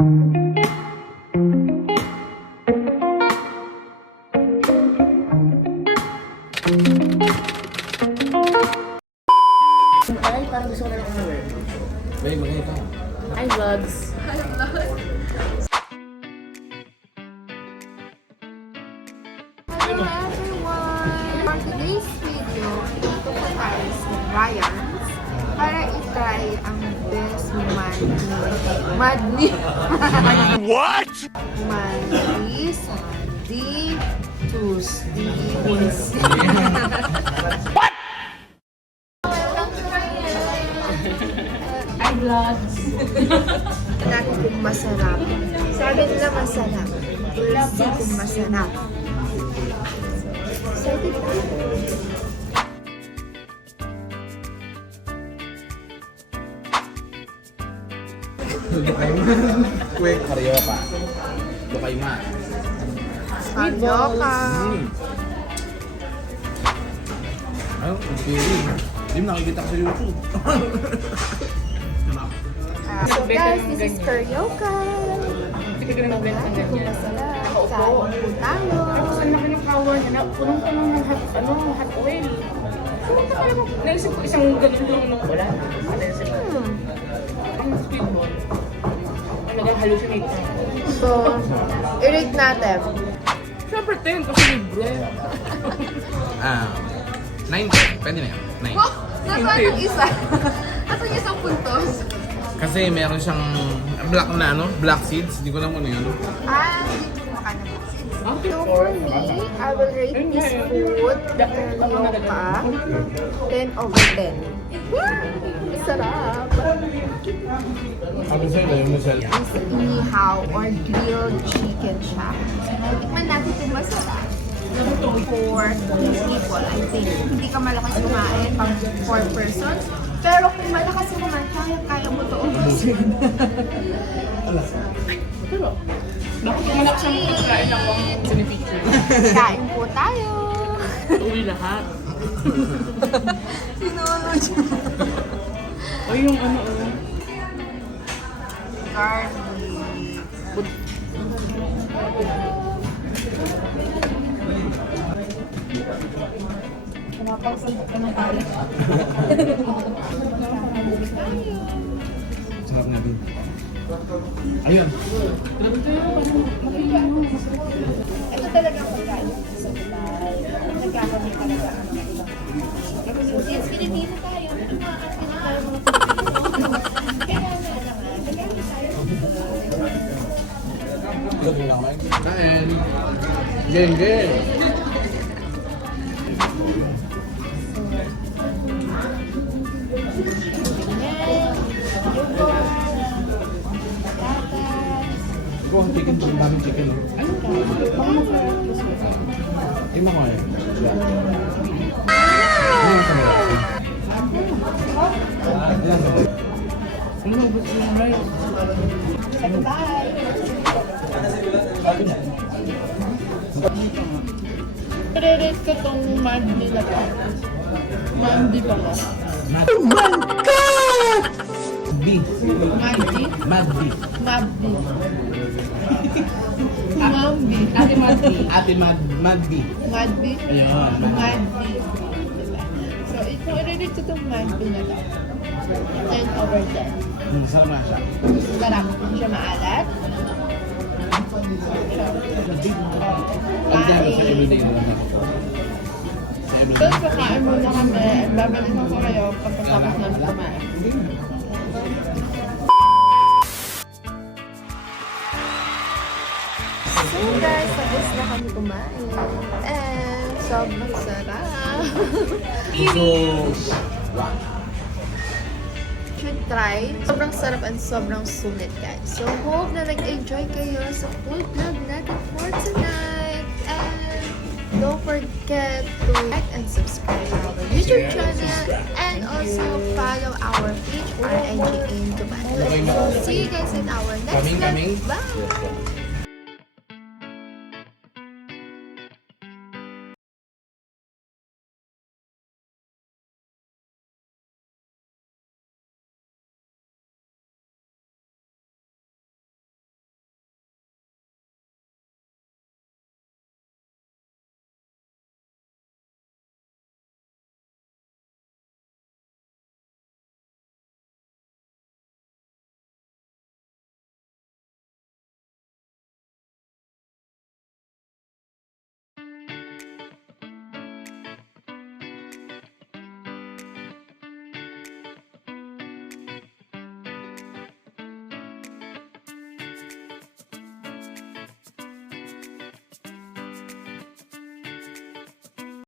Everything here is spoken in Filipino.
Ay, parang gusto ko na lang gawin. May mga ito. Hi, vlogs. Hello everyone! For today's video, dito po tayo sa Ryan's para itry ang best madni. What? Madni, Sunday, Tuesday, Wednesday. What? Hi, vlogs. Natin kung masarap. Sabi nila masarap. We'll see kung masarap. Excited na ako. Quick, karyoka. Lokay ma. Karyoka. Ay, ang pili. Hindi mo nakikita ko sa YouTube. So guys, this is Karyoka. Hindi ka na magbenta ng Kung ganyan. masarap, Nakaupo. kain po tayo. Tapos ang laki ng kawan niya, punong-puno ng hot oil. Naisip ko isang ganun lang nung wala. Naisip ko, ang sweet ball. Ang nag-hallucinate na. So, i-rate natin. Siyempre 10 kasi libre. 9. Pwede na yan. 9. Oh, nasaan ang isa? Nasaan yung isang puntos? Kasi meron siyang black na ano, black seeds. Hindi ko lang ano yun. Hindi ko kumakain ng vaccines. Ah, So for me, I will rate this food, Karyoka, 10 over 10. Masarap! Sabi sa'yo, yung Michelle. Is inihaw or grilled chicken siya. Tikman natin kung masarap. For 2 people, I think. Hindi ka malakas kumain, pang 4 persons. Pero kung malakas kumain, kaya mo ito ubusin. Pero, bakit kung malakas ang pagkain ako ang sinipicture? Kain po tayo! Uwi lahat. Sinunod siya. O yung ano, Garlic. Pinapagsalita ka ng tayo. Sarap nga din. Ayun. Ito talaga ang pagkain sa Dubai. Nagkakamit talaga ang mga ibang. Since Pilipino tayo, maaarte na tayo mga Pilipino. Kaya nagamit tayo. Kain. Geng, geng. Ikaw ang chicken, ang daming chicken. Ay, makuha yan. Ano yung kamera? ano ba gusto yung rice? Pre-rate ko tong Maddi na to. Maddi ba ba? Oh my God! B. Maddi? Mad B. Maddi. Maddi. Ate Maddi. Ate Mad B. Maddi? Ayun. Maddi. So, kung i-rate ko tong Maddi na to, 10 over 10. Sarap nga siya. Sarap. Hindi siya maalat. Ang dyan sa everyday na lang ako. Sa everyday. Tapos kakain muna kami. Babalik ako kayo pagkatapos namin kumain. So guys, tapos na kami kumain. And sobrang sarap. So, wow. Should try. Sobrang sarap and sobrang sulit guys. So hope na nag-enjoy kayo sa food vlog natin for tonight. And don't forget to like and subscribe to our YouTube channel. And also follow our page RNG in Dubai. So see you guys in our next vlog. Coming. Bye!